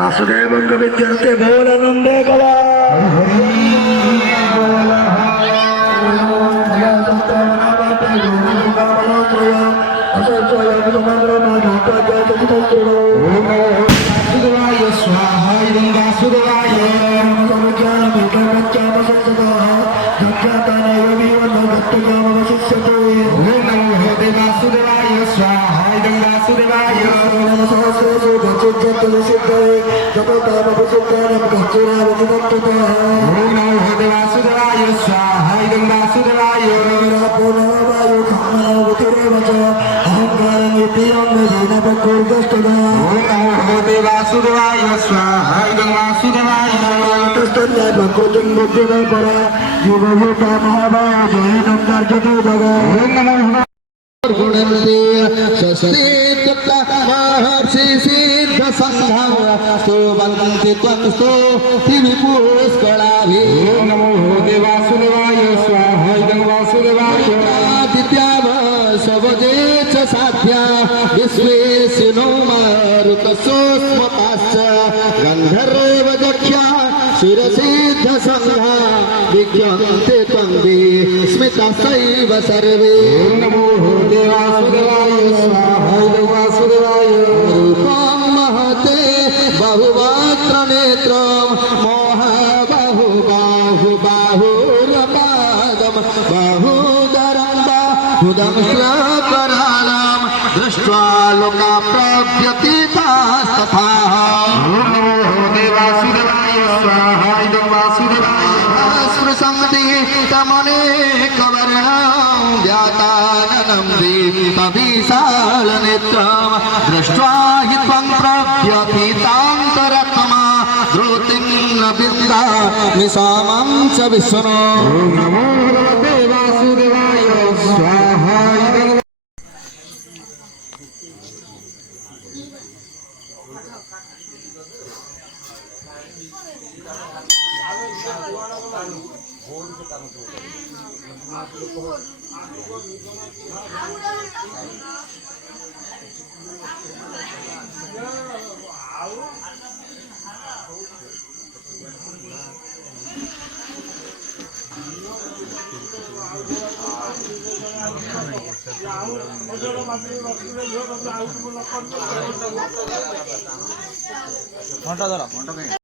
वासुदेव विद्यार्थे बोल आनंदे कला नमो देवासुदेवाय स्वाहा वासुदेवाय सबजेच साध्या विश्वेशिनो मारुतसोस्मताश्च गन्धर्व जख्या शिरसिद्ध संघा विज्ञन्ते त्वं स्मिताश्चैव सर्वे नमो देवासुदेवाय स्वाहा वासुदेवाय रूपं महते बहुवक्त्र नेत्रं मोह बाहुरपादं बाहुदरं बाहुदं श्रकरालं दृष्ट्वा लोका प्रव्यथितास्तथा नमो देवासुदेवाय स्वाहा वासुदेवाय स्पृशन्तीतमनेकवर्णं व्याताननं दीप्तविशालनेत्रं दृष्ट्वा हि त्वं प्रव्यथितान्तरात्मा धृतिं न विद्यामि सामं च विष्णो नमो देवासुदेवाय स्वाहा घंटा